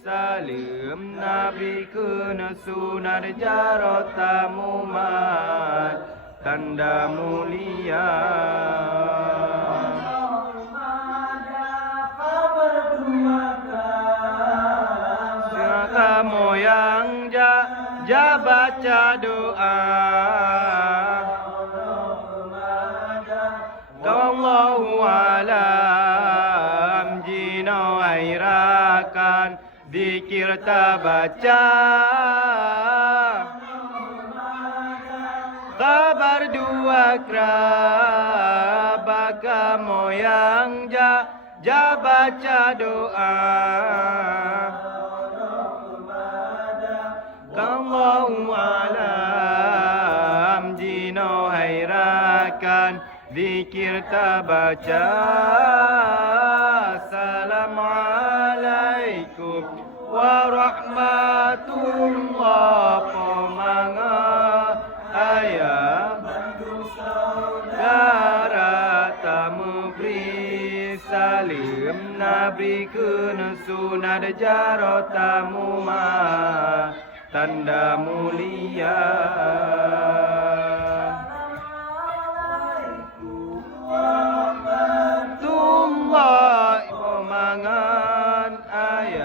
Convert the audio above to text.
Salam Nabi kena sunat jarotamu mat tanda mulia. Kamu yang baca doa. Allahu alam jino airakan zikir baca. Kabar dua kerabat kamu yang baca doa. Allahu alam jino airakan zikir baca. Assalamualaikum warahmatullahi wabarakatuh. Ayah saudara tamu beri salim Nabi kena sunat jarotamu mah tanda mulia.